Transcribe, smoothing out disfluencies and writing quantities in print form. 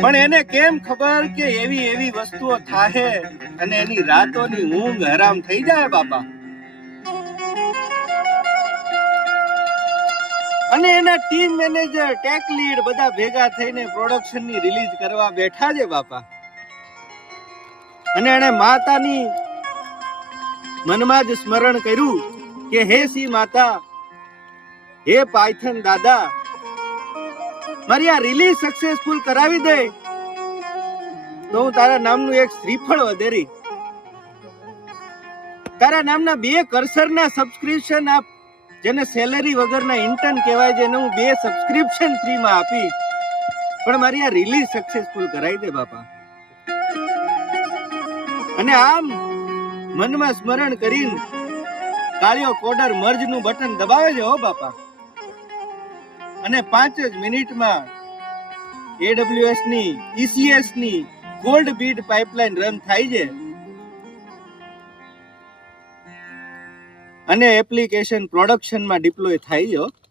પણ એને કેમ ખબર કે એવી એવી વસ્તુઓ થાહે અને એની રાતોની ઊંઘ હરામ થઈ જાય બાપા. અને એના ટીમ મેનેજર, ટેક લીડ બધા ભેગા થઈને પ્રોડક્શનની રિલીઝ કરવા બેઠા છે બાપા. અને એને માતાની મનમાં જ સ્મરણ કર્યું કે હે સી માતા, હે પાયથન દાદા, મારી આ રિલીઝ સક્સેસફુલ કરાવી દે તો હું તારા નામનું એક શ્રીફળ વધેરી, તારા નામના 2 કર્સરના સબસ્ક્રિપ્શન આપ, જેને સેલેરી વગરના ઇન્ટર્ન કહેવાય, જેને હું 2 સબસ્ક્રિપ્શન ફ્રીમાં આપી, પણ મારી આ રિલીઝ સક્સેસફુલ કરાવી દે બાપા. અને આમ મનમાં સ્મરણ કરીને કાળિયો કોડર મર્જનું બટન દબાવે છે હો બાપા. અને 5 જ મિનિટમાં AWS ની ECS ની ગોલ્ડ બીડ પાઇપલાઇન રન થાય છે અને એપ્લિકેશન પ્રોડક્શનમાં ડિપ્લોય થાય છે.